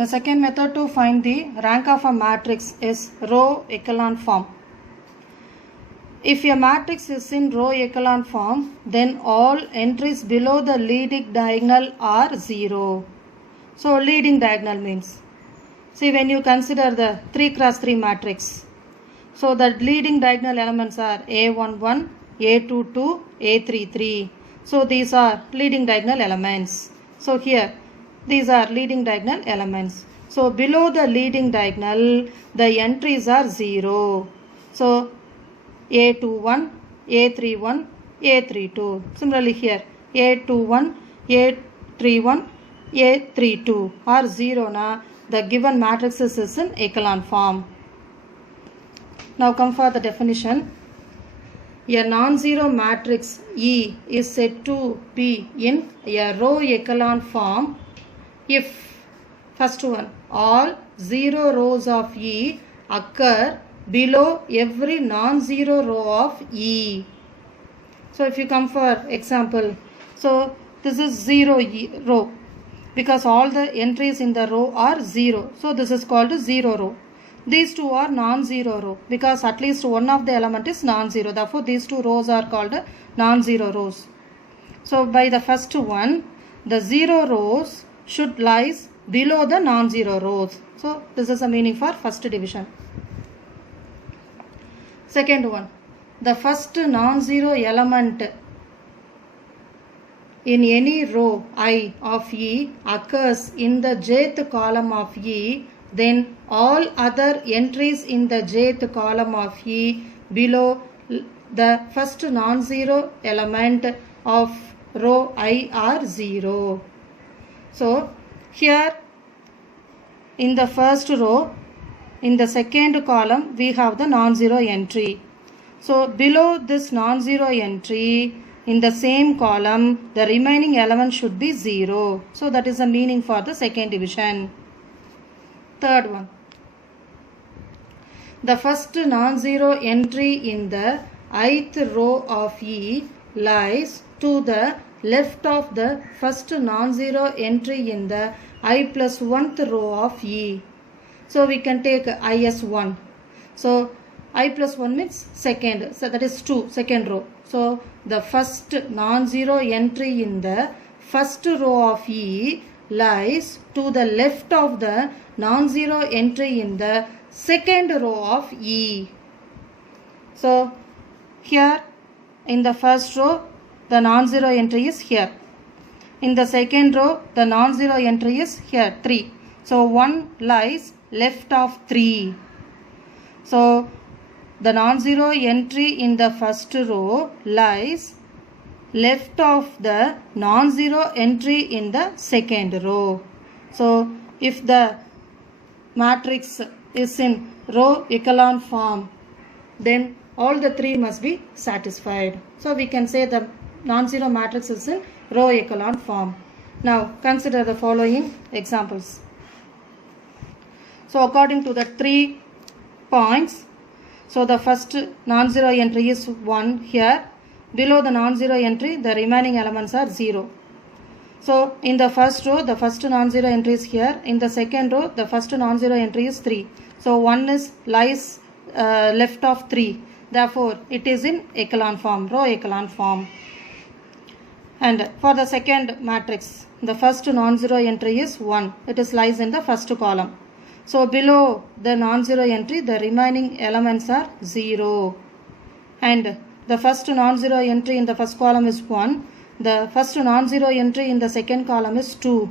The second method to find the rank of a matrix is row echelon form. If a matrix is in row echelon form, then all entries below the leading diagonal are 0. So leading diagonal means, see, when you consider the 3 cross 3 matrix, so the leading diagonal elements are A11, A22, A33. So these are leading diagonal elements. So here these are leading diagonal elements. So below the leading diagonal the entries are 0. So A21, A31, A32. Similarly here A21, A31, A32 are 0 na. The given matrices is in echelon form. Now come for the definition. A non-zero matrix E is said to be in a row echelon form if, first one, all 0 rows of E occur below every non-zero row of E. So if you come for example, so this is 0 row because all the entries in the row are 0. So this is called 0 row. These two are non-zero row because at least one of the element is non-zero. Therefore these two rows are called non-zero rows. So by the first one, the 0 rows should lies below the non-zero rows. So this is the meaning for first division. Second one, the first non-zero element in any row I of E occurs in the jth column of E, then all other entries in the jth column of E below the first non-zero element of row I are 0. So here in the first row, in the second column we have the non-zero entry. So below this non-zero entry in the same column the remaining element should be 0. So that is the meaning for the second division. Third one, the first non-zero entry in the ith row of E lies to the left of the first non-zero entry in the I plus 1th row of E. So we can take IS1. So I plus 1 means second. So that is 2, second row. So the first non-zero entry in the first row of E lies to the left of the non-zero entry in the second row of E. So here in the first row the non-zero entry is here. In the second row the non-zero entry is here 3. So 1 lies left of 3. So the non-zero entry in the first row lies left of the non-zero entry in the second row. So if the matrix is in row echelon form, then all the 3 must be satisfied. So we can say the non-zero matrix is in row echelon form. Now consider the following examples. So according to the 3 points, so the first non-zero entry is 1 here. Below the non-zero entry the remaining elements are 0. So in the first row the first non-zero entry is here. In the second row the first non-zero entry is 3. So 1 is lies left of 3. Therefore it is in echelon form, row echelon form. And for the second matrix, the first non-zero entry is 1. It is lies in the first column. So below the non-zero entry the remaining elements are 0. And the first non-zero entry in the first column is 1. The first non-zero entry in the second column is 2.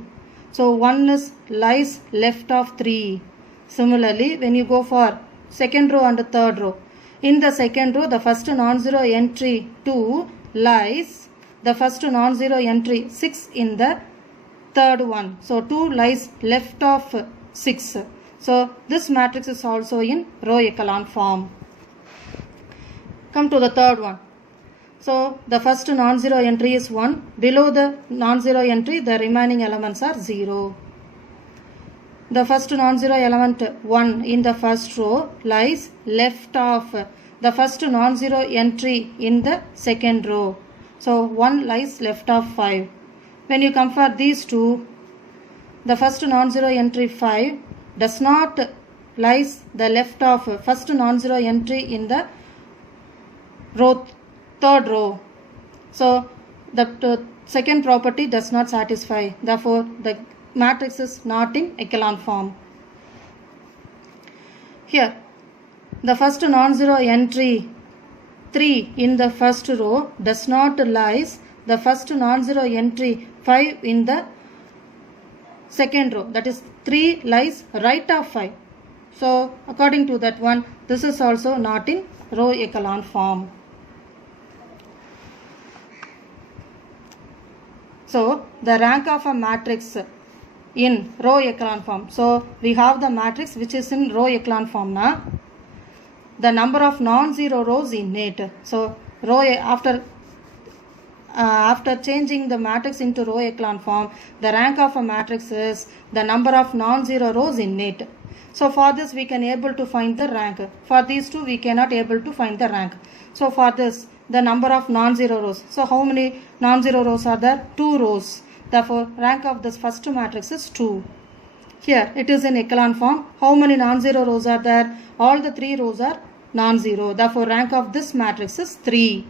So 1 is lies left of 3. Similarly, when you go for second row and third row, in the second row the first non-zero entry 2 lies the first non-zero entry 6 in the third one. So 2 lies left of 6. So this matrix is also in row echelon form. Come to the third one. So the first non-zero entry is 1. Below the non-zero entry the remaining elements are 0. The first non-zero element 1 in the first row lies left of the first non-zero entry in the second row. So 1 lies left of 5. When you compare these two, the first non-zero entry 5 does not lies the left of first non-zero entry in the row, third row. So the second property does not satisfy. Therefore, the matrix is not in echelon form. Here, the first non-zero entry 3 in the first row does not lies the first non-zero entry 5 in the second row. That is 3 lies right of 5. So according to that one, this is also not in row echelon form. So the rank of a matrix in row echelon form. So we have the matrix which is in row echelon form now. The number of non-zero rows in it. So row after changing the matrix into row echelon form, the rank of a matrix is the number of non-zero rows in it. So for this we can able to find the rank. For these two we cannot able to find the rank. So for this, the number of non-zero rows. So how many non-zero rows are there? 2 rows. Therefore rank of this first matrix is 2. Here it is in echelon form. How many non-zero rows are there? All the 3 rows are non-zero. Therefore rank of this matrix is 3.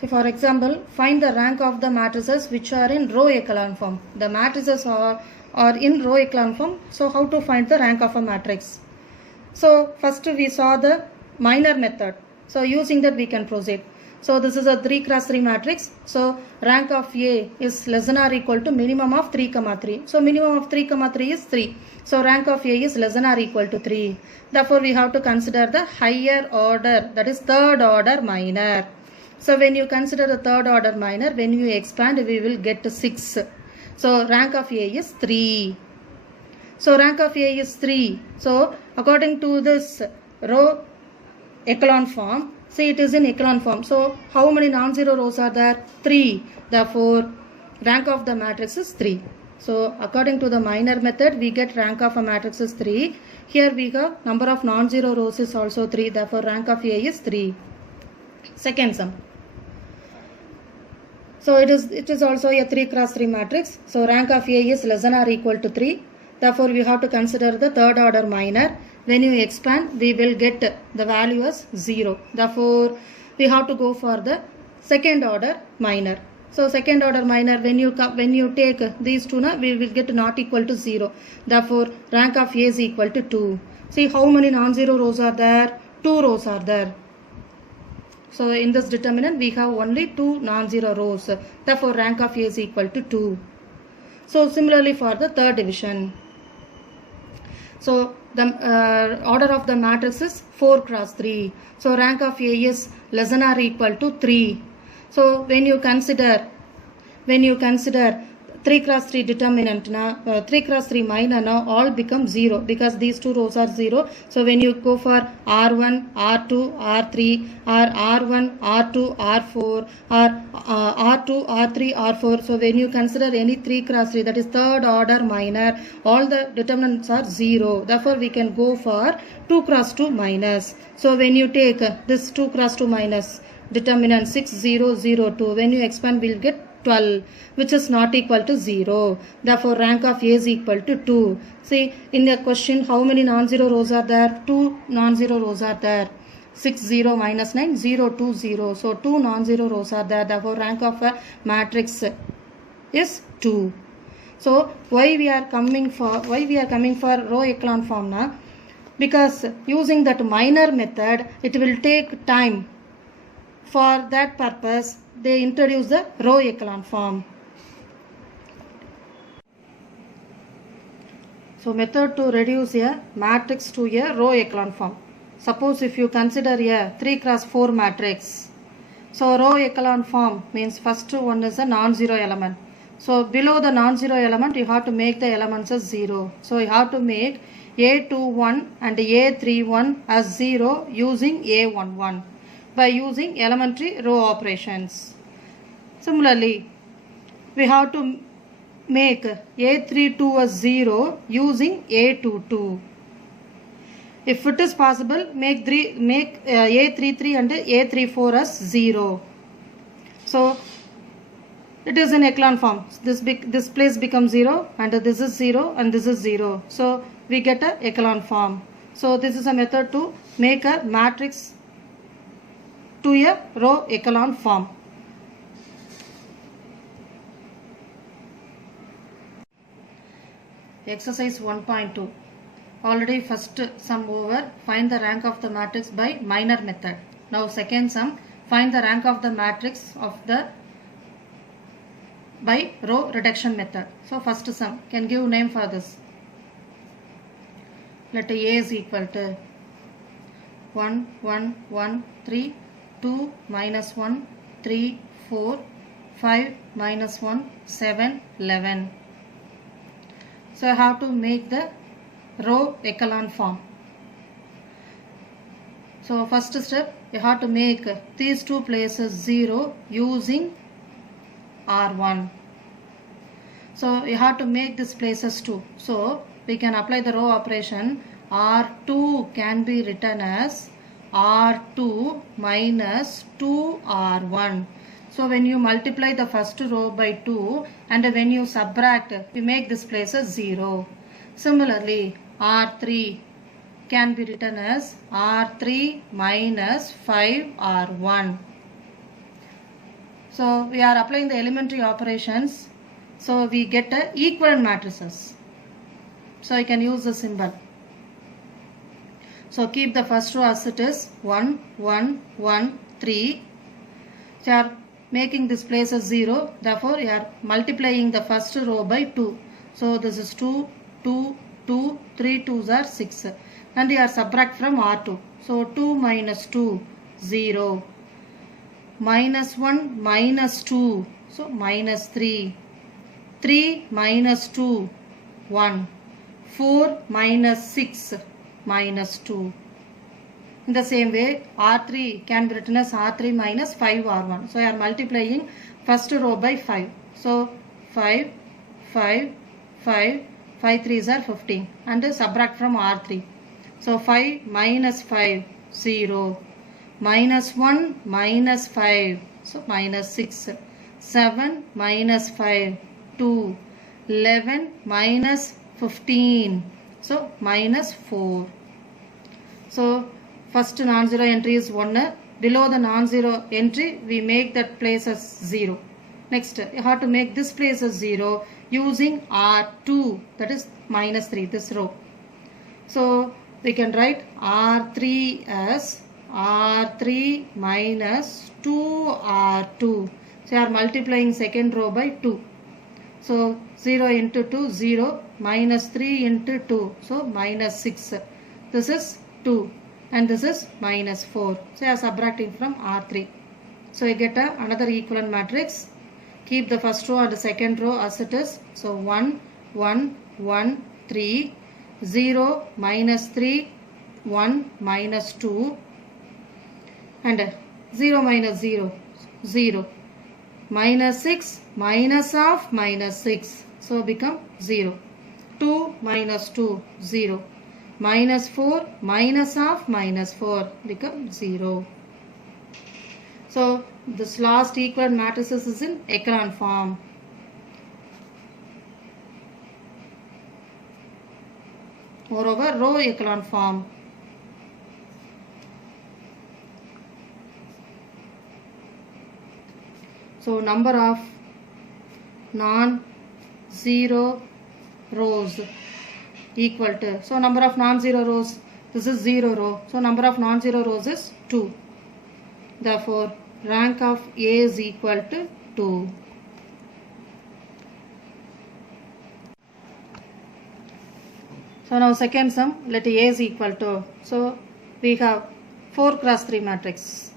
So for example, find the rank of the matrices which are in row echelon form. The matrices are in row echelon form. So how to find the rank of a matrix? So first we saw the minor method. So using that we can proceed. So this is a 3 cross 3 matrix. So rank of A is less than or equal to minimum of 3, 3. So minimum of 3, 3 is 3. So rank of A is less than or equal to 3. Therefore we have to consider the higher order, that is third order minor. So when you consider the third order minor, when you expand we will get 6. So rank of A is 3. So rank of A is 3. So according to this row echelon form, see it is in echelon form. So how many non-zero rows are there? 3. Therefore rank of the matrix is 3. So according to the minor method we get rank of a matrix is 3. Here we have number of non-zero rows is also 3. Therefore rank of A is 3. Second sum. So it is also a 3 cross 3 matrix. So rank of A is less than or equal to 3. Therefore we have to consider the third order minor. When you expand we will get the value as 0. Therefore we have to go for the second order minor. So second order minor, when you take these two, we will get not equal to 0. Therefore rank of A is equal to 2. See how many non-zero rows are there? 2 rows are there. So in this determinant we have only 2 non-zero rows. Therefore rank of A is equal to 2. So similarly for the third division. So the order of the matrix is 4 cross 3. So rank of A is less than or equal to 3. So when you consider 3 cross 3 determinant, 3 cross 3 minor now all become 0 because these two rows are 0. So when you go for R1, R2, R3 or R1, R2, R4 or R2, R3, R4. So when you consider any 3 cross 3, that is third order minor, all the determinants are 0. Therefore we can go for 2 cross 2 minus. So when you take this 2 cross 2 minus determinant 6, 0, 0, 2, when you expand we will get 12, which is not equal to 0. Therefore rank of A is equal to 2. See in the question how many non-zero rows are there? 2 non-zero rows are there. 6, 0, minus 9, 0, 2, 0. So 2 non-zero rows are there. Therefore rank of a matrix is 2. So why we are coming for row echelon form now? Because using that minor method it will take time. For that purpose they introduce the row echelon form. So method to reduce a matrix to a row echelon form. Suppose if you consider a 3 cross 4 matrix. So row echelon form means first one is a non-zero element. So below the non-zero element you have to make the elements as 0. So you have to make A21 and A31 as 0 using A11 by using elementary row operations. Similarly, we have to make A32 as 0 using A22. If it is possible, make A33 and A34 as 0. So it is in echelon form. This place becomes 0 and this is 0 and this is 0. So we get a echelon form. So this is a method to make a matrix to a row echelon form. Exercise 1.2. Already first sum over. Find the rank of the matrix by minor method. Now second sum. Find the rank of the matrix by row reduction method. So first sum. Can give name for this. Let A is equal to 1, 1, 1, 3, 2, minus 1, 3, 4, 5, minus 1, 7, 11. So I have to make the row echelon form. So first step, you have to make these two places 0 using R1. So you have to make these places 2. So we can apply the row operation. R2 can be written as R2 minus 2R1. So when you multiply the first row by 2 and when you subtract, you make this place as 0. Similarly, R3 can be written as R3 minus 5R1. So we are applying the elementary operations. So we get equivalent matrices. So you can use the symbol. So keep the first row as it is 1, 1, 1, 3. So you are making this place as 0. Therefore you are multiplying the first row by 2. So this is 2, 2, 2, 3 2s are 6. And you are subtract from R2. So 2 minus 2, 0. Minus 1 minus 2. So minus 3. 3 minus 2, 1. 4 minus 6, minus 2. In the same way, R3 can be written as R3 minus 5R1. So I am multiplying first row by 5. So 5, 5, 5, 5 3s are 15. And subtract from R3. So 5 minus 5, 0. Minus 1 minus 5. So minus 6. 7 minus 5, 2. 11 minus 15. So minus 4. So first non-zero entry is 1. Below the non-zero entry, we make that place as 0. Next, you have to make this place as 0 using R2, that is minus 3, this row. So we can write R3 as R3 minus 2R2. So you are multiplying second row by 2. So 0 into 2, 0, minus 3 into 2, so minus 6. This is 2 and this is minus 4. So you are subtracting from R3. So you get another equivalent matrix. Keep the first row and the second row as it is. So 1, 1, 1, 3, 0, minus 3, 1, minus 2 and 0 minus 0, 0. Minus 6, minus of minus 6. So become 0. 2 minus 2, 0. Minus 4, minus of minus 4 become 0. So this last equivalent matrices is in echelon form. Moreover, row echelon form. So number of non-zero rows equal to, so number of non-zero rows, this is 0 row. So number of non-zero rows is 2. Therefore, rank of A is equal to 2. So now second sum, let A is equal to, so we have 4 cross 3 matrix.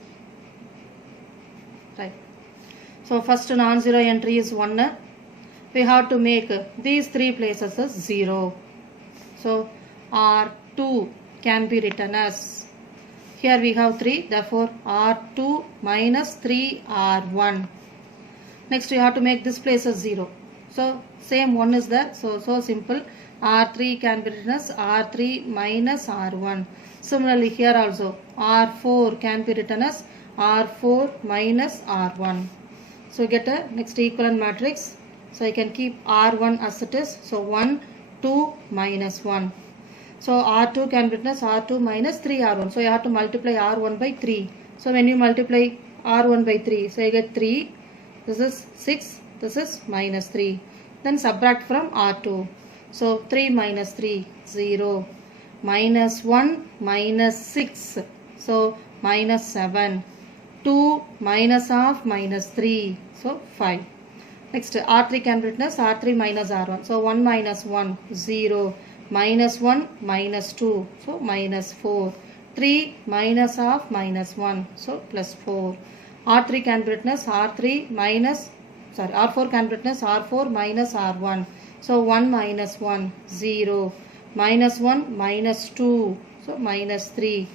Right. So first non-zero entry is 1. We have to make these 3 places as 0. So R2 can be written as, here we have 3, therefore R2 minus 3R1. Next we have to make this place as 0. So same 1 is there, so simple. R3 can be written as R3 minus R1. Similarly here also R4 can be written as R4 minus R1. So get a next equivalent matrix. So I can keep R1 as it is. So 1, 2, minus 1. So R2 can be written as R2 minus 3R1. So you have to multiply R1 by 3. So when you multiply R1 by 3, so you get 3. This is 6. This is minus 3. Then subtract from R2. So 3 minus 3, 0. Minus 1, minus 6. So minus 7. 2 minus half, minus 3. So 5. Next R3 can be written as R3 minus R1. So 1 minus 1, 0. Minus 1, minus 2. So minus 4. 3 minus half, minus 1. So plus 4. R3 can be written as R4 can be written as R4 minus R1. So 1 minus 1, 0. Minus 1, minus 2. So minus 3.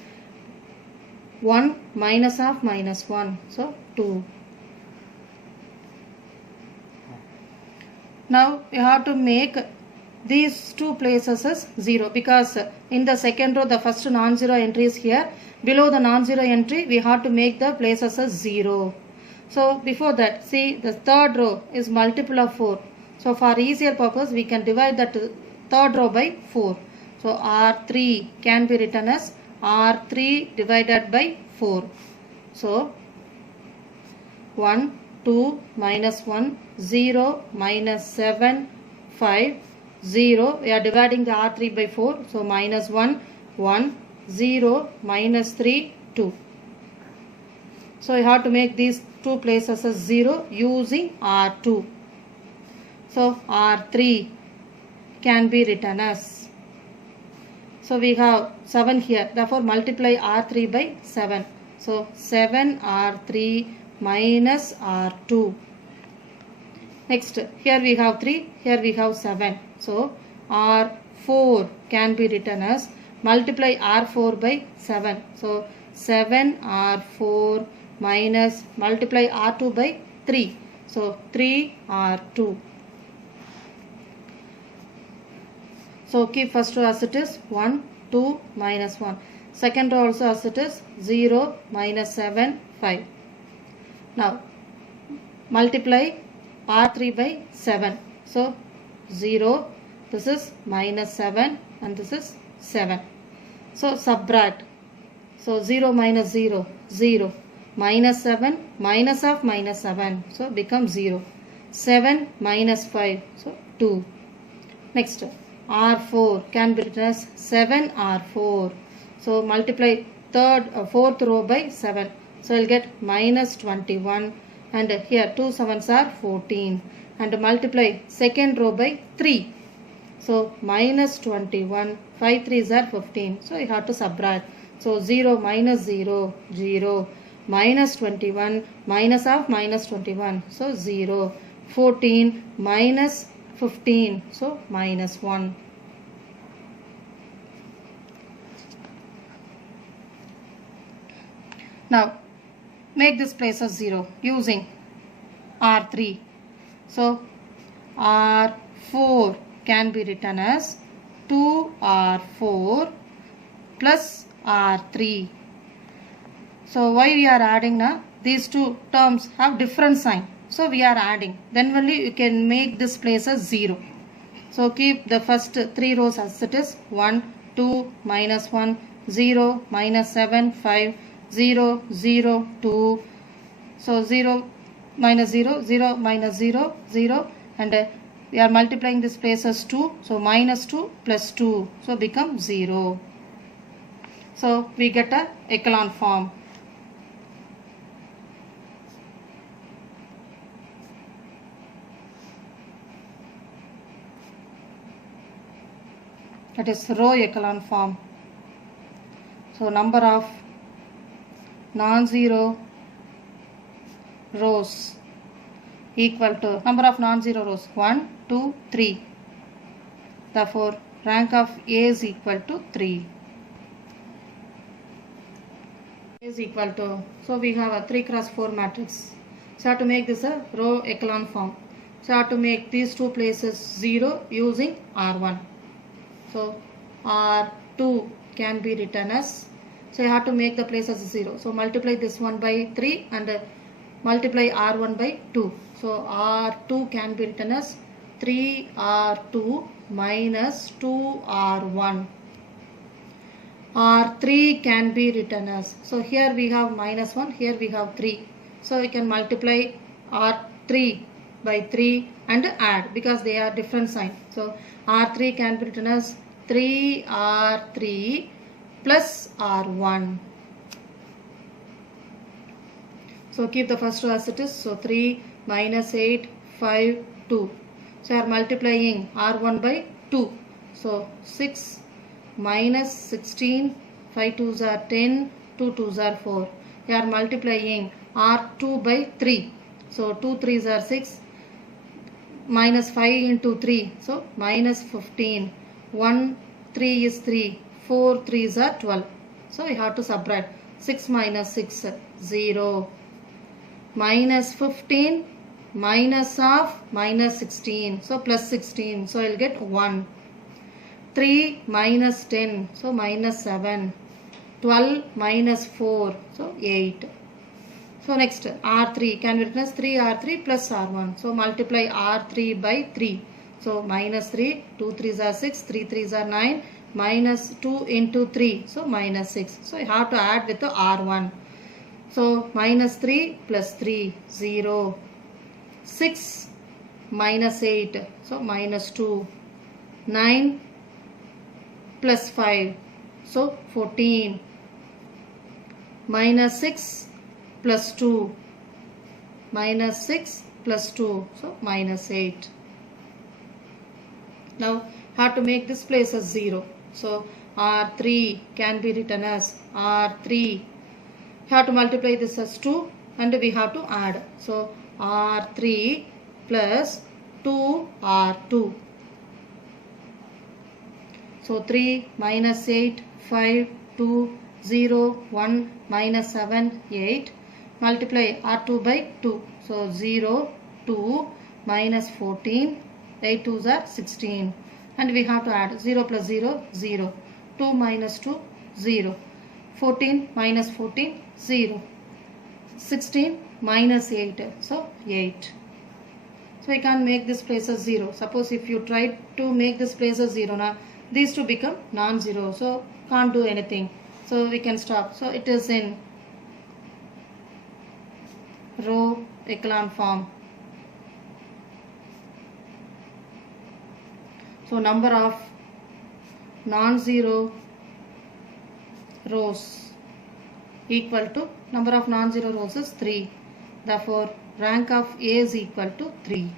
1 minus half, minus 1. So 2. Now we have to make these two places as 0 because in the second row the first non-zero entry is here. Below the non-zero entry we have to make the places as 0. So before that, see, the third row is multiple of 4. So for easier purpose we can divide that third row by 4. So R3 can be written as R3 divided by 4. So 1, 2, minus 1, 0, minus 7, 5, 0. We are dividing the R3 by 4. So minus 1, 1, 0, minus 3, 2. So you have to make these two places as 0 using R2. So R3 can be written as. So we have 7 here. Therefore multiply R3 by 7. So 7 R3 minus R2. Next, here we have 3, here we have 7. So R4 can be written as multiply R4 by 7. So 7 R4 minus multiply R2 by 3. So 3 R2. So keep first row as it is 1, 2, minus 1. Second row also as it is 0, minus 7, 5. Now multiply R3 by 7. So 0, this is minus 7 and this is 7. So subtract. So 0 minus 0, 0. Minus 7, minus of minus 7. So becomes 0. 7 minus 5. So 2. Next R4 can be written as 7 R4. So multiply fourth row by 7. So I'll get minus 21. And here 2 sevens are 14. And multiply second row by 3. So minus 21. 5 threes are 15. So you have to subtract. So 0 minus 0, 0. Minus 21, minus of minus 21. So 0. 14 minus 15. So minus 1. Now make this place as 0 using R3. So R4 can be written as 2R4 plus R3. So why we are adding now? These two terms have different sign. So we are adding. Then only you can make this place as 0. So keep the first 3 rows as it is. 1, 2, minus 1, 0, minus 7, 5, 0, 0, 2. So 0 minus 0, 0 minus 0, 0. And we are multiplying this place as 2. So minus 2 plus 2. So become 0. So we get a echelon form. That is row echelon form. So number of non-zero rows equal to number of non-zero rows 1, 2, 3. Therefore rank of A is equal to 3. Is equal to, so we have a 3 cross 4 matrix. So I have to make this a row echelon form. So I have to make these two places 0 using R1. So R2 can be written as, so you have to make the place as 0. So multiply this one by 3 and multiply R1 by 2. So R2 can be written as 3R2 minus 2R1. R3 can be written as, so here we have minus 1, here we have 3. So we can multiply R3 by 3 and add, because they are different sign. So R3 can be written as 3R3 plus R1. So keep the first row as it is. So 3 minus 8, 5, 2. So I am multiplying R1 by 2. So 6 minus 16, 5 2s are 10, 2 2s are 4. We are multiplying R2 by 3. So 2 3s are 6, minus 5 into 3. So minus 15. 1 3 is 3, 4 3s are 12. So we have to subtract. 6 minus 6, 0. Minus 15 minus of minus 16. So plus 16. So I will get 1. 3 minus 10, so minus 7. 12 minus 4, so 8. So next R3 can be written as 3R3 plus R1. So multiply R3 by 3. So minus 3, 2 3s are 6, 3 3s are 9, minus 2 into 3, so minus 6. So you have to add with the R1. So minus 3 plus 3, 0. 6 minus 8, so minus 2. 9 plus 5, so 14. Minus 6 plus 2, minus 6 plus 2, so minus 8. Now how to make this place as 0. So R3 can be written as R3. You have to multiply this as 2 and we have to add. So R3 plus 2R2. So 3 minus 8, 5, 2, 0, 1, minus 7, 8. Multiply R2 by 2. So 0, 2, minus 14, 8 2s are 16. And we have to add 0 plus 0, 0. 2 minus 2, 0. 14 minus 14, 0. 16 minus 8, so 8. So we can make this place as 0. Suppose if you try to make this place as 0, now these two become non-zero, so can't do anything. So we can stop. So it is in row echelon form. So number of non-zero rows equal to number of non-zero rows is 3. Therefore rank of A is equal to 3.